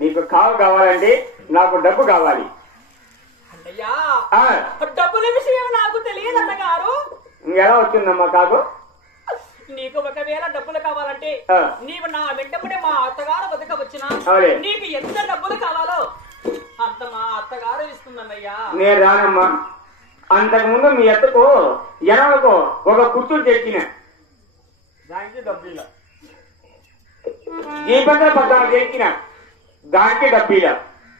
నీకు కావాలంటే నాకు డబ్బు కావాలి. అయ్యా డబ్బుల విషయం నాకు తెలియదు అన్నగారు. ఇంకెలా వచ్చిందమ్మా కాకు? నీకు ఒకవేళ డబ్బులు కావాలంటే నీవు నా వెంటబడే మా అత్తగారు బతకవచ్చిన నీకు ఎంత డబ్బులు కావాలో అంత మా అత్తగారు ఇస్తుందన్నయ్యా. నేను రానమ్మా. అంతకుముందు మీ అత్తకు ఎనవకు ఒక కుర్చీలు తెచ్చిన దానికి డబ్బుల దీపంగా 14 తెచ్చిన దానికి డబ్బుల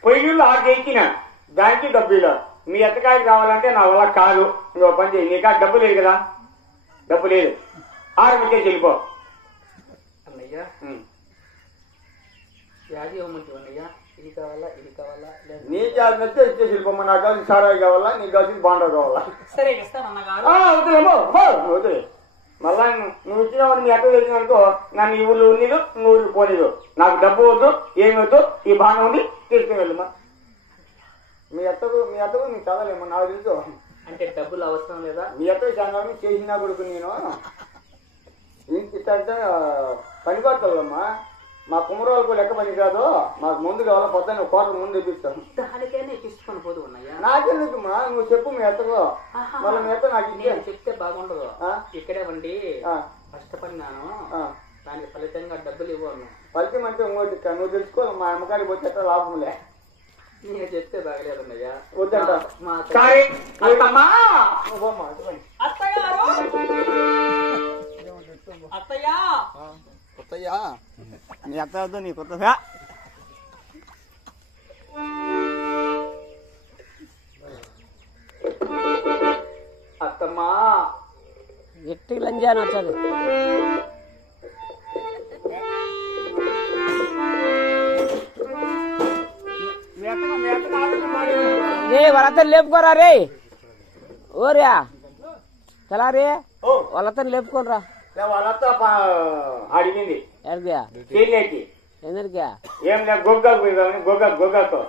పొయ్యిళ్ళు 6 తెచ్చిన దానికి డబ్బుల. మీ అత్తకాయకి రావాలంటే నా వల్ల కాదు. ఇంకో పని చేయి. నీకా డబ్బు లేదు కదా? డబ్బు లేదు. 6 మంది వెళ్ళిపో అన్నయ్యా. యాది ఇవ్వమంటే అన్నయ్యా ఇది కావాలా ఇది కావాలా నీకు అది నచ్చే ఇచ్చేసి వెళ్ళిపోమ్మా. నాకు కావాల్సిన సారాయి కావాలా, నీకు కావాల్సిన బాండా కావాలా? సరే ఇస్తానన్నగారు. వద్దులే మళ్ళా నువ్వు ఇచ్చినావని మీ అత్త తెలిసిననుకో నన్ను ఈ ఊళ్ళో ఉన్నీదు నువ్వు ఊరికి పోలేదు. నాకు డబ్బు వద్దు ఏమి వద్దు. ఈ బాణం ఉంది తీసుకుని వెళ్ళమ్మా. మీ అత్తకు నీకు చదవలేమ్మా. నాకు తెలుసు. అంటే డబ్బులు అవసరం లేదా? మీ అత్తకు చాలా చేసినా కొడుకు నేను ఇంత పని పడుతుందమ్మా. మా కుమ్మరోళ్ళకు లెక్క పని కాదు. మాకు ముందు కావాలా పొద్దున్న కోట ముందు తెప్పిస్తాను. దానికే నీకు తీసుకొని పోదు ఉన్నాయా? నాకెందుకుమ్మా? నువ్వు చెప్పు మీ అత్తకు. మళ్ళీ మీ అత్త నాకు చెప్తే బాగుండదు. ఇక్కడే వండి కష్టపడినాను దానికి ఫలితంగా డబ్బులు ఇవ్వను. ఫలితం అంటే ఇంకోటి నువ్వు తెలుసుకో. మా అమ్మకారికి వచ్చేట లాభంలే. నేను చెప్తే బాగలేదన్నయ్యా. వద్దంట. అత్తయ్యా కొత్తయ్యా నీ అత్త వద్దు నీ కొత్తగా అత్తమ్మా ఎట్టి లంజాను వచ్చాది. రే వాళ్ళతో లేపుకోరా రే. ఓరియా చలా రే వాళ్ళతో లేపుకోనరా. వాళ్ళతో అడిగింది ఎందుకే ఏం లేదు గొగ్గతో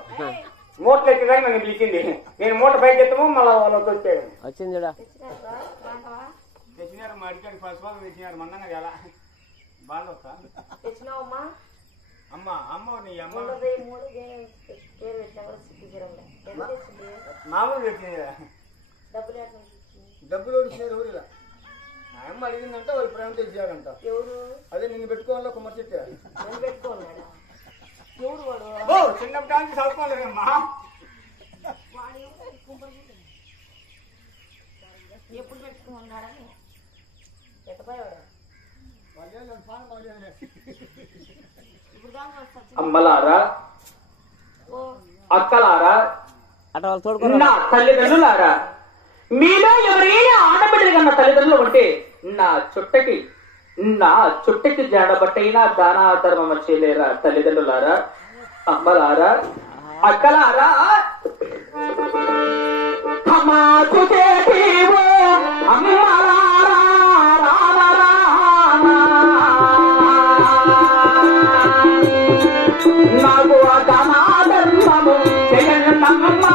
మూటలు ఎక్కి కానీ నన్ను పిలిచింది. నేను మూట పైకి ఎత్తము మళ్ళా వాళ్ళతో వచ్చాడు. వచ్చింది తెచ్చినారు మా అడిగాడు ఫస్ట్ వాళ్ళు తెచ్చినారు. మన్నగా ఎలా బాగా అమ్మ అమ్మ నీ అమ్మ మామూలు తెచ్చినాయి. డబ్బులు వచ్చినారు ఊరిలా. అమ్మ అడిగిందంటే వాళ్ళు ప్రేమ తెచ్చారంట. అదే నిన్ను పెట్టుకోవాలా కుమ్మరి చెట్టు చిన్న చదువుకోలేదమ్మా. ఎప్పుడు పెట్టుకున్నాడని అమ్మలారా అక్కలారా నా తల్లిదండ్రులారా మీలో ఎవరైనా ఆడబిడ్డలు కన్నా తల్లిదండ్రులు ఉంటే నా చుట్టకి జాడబట్టైనా దానా ధర్మం చేయలేరా తల్లిదండ్రులారా అమ్మలారా అక్కలారా నాకు దానా ధర్మము చేయనమ్మా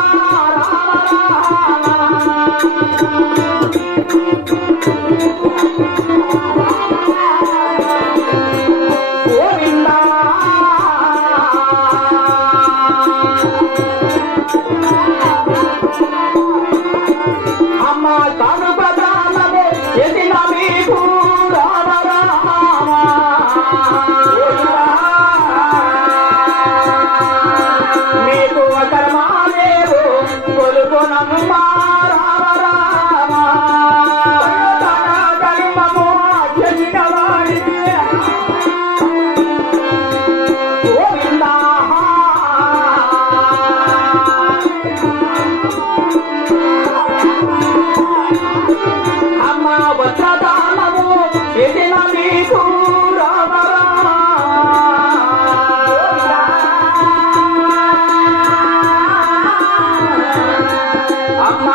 అమ్మా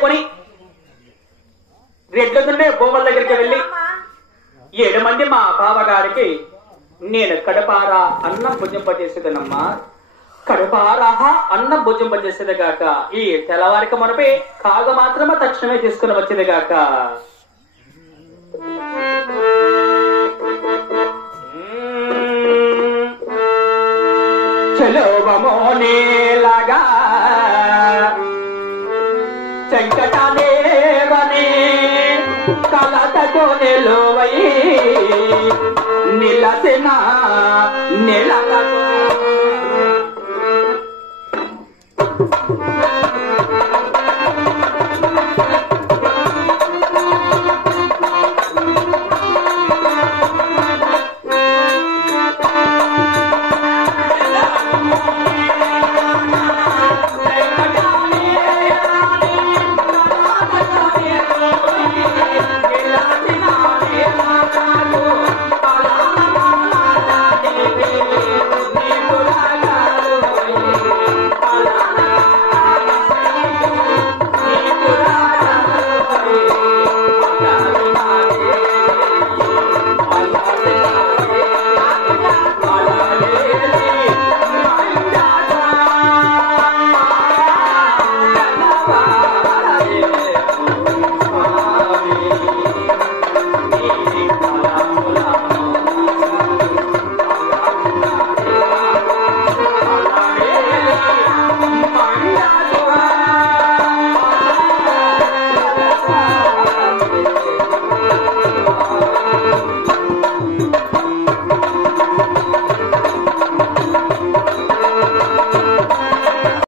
ఎత్తుకొని రెడ్లతుండే భూముల దగ్గరికి వెళ్ళి 7 మంది మా బావగారికి నేను కడపారా అన్నం భుజింపజేసేదనమ్మా. కడపారాహా అన్నం భుజింపజేసేది గాక. ఈ తెల్లవారికి మనపై కాగ మాత్రమే తక్షణమే తీసుకుని వచ్చేది గాక. చలోవమోనేలాగా చంకటనేవని కలతతో నెలో